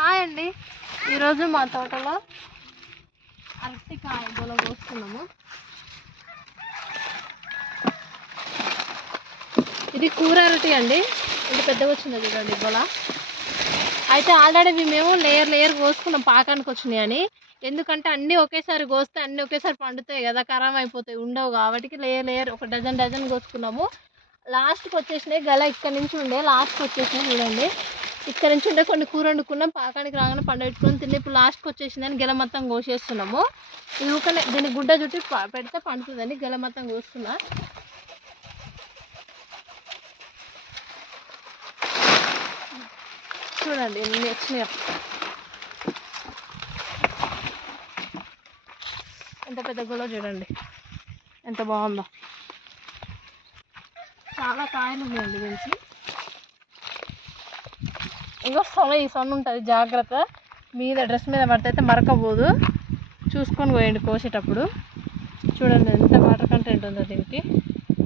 Hi అండి. ఈరోజు మా తోటలో అరటికాయ గొల కోసుకున్నాము. ఇది కూర అరటి అండి. ఇది పెద్దగా వచ్చింది చూడండి గొల. అయితే ఆల్రెడీ మేము లేయర్ లేయర్ కోసుకున్నాం పాకానికి వచ్చినాయి అని. ఎందుకంటే అన్నీ ఒకేసారి కోస్తే అన్నీ ఒకేసారి పండుతాయి కదా ఖరాబ్ అయిపోతాయి ఉండవు కాబట్టి లేయర్ లేయర్ ఒక డజన్ డజన్ కోసుకున్నాము. లాస్ట్కి వచ్చేసినాయి గల ఇక్కడ నుంచి ఉండే లాస్ట్కి వచ్చేసినాయి చూడండి. ఇక్కడ నుంచి ఉండే కొన్ని కూర వండుకున్నాం పాకానికి రాగానే పండబెట్టుకుని తిని ఇప్పుడు లాస్ట్కి వచ్చేసిందని గెల మొత్తం కోసేస్తున్నాము. ఇది ఊకనే దీన్ని గుడ్డ చుట్టి ప- పెడితే పండుతుందని గెల మొత్తం కోస్తున్నా. చూడండి ఎన్ని వచ్చినాయో. ఎంత పెద్ద గులో చూడండి. ఎంత బాగుందో. చాలా కాయలు ఉన్నాయండి మంచి ఇంకో సొన ఈ సొన ఉంటుంది జాగ్రత్త. మీద డ్రెస్ మీద పడితే అయితే మరకపోదు చూసుకొని పోయండి కోసేటప్పుడు. చూడండి ఎంత వాటర్ కంటెంట్ ఉందో దీనికి.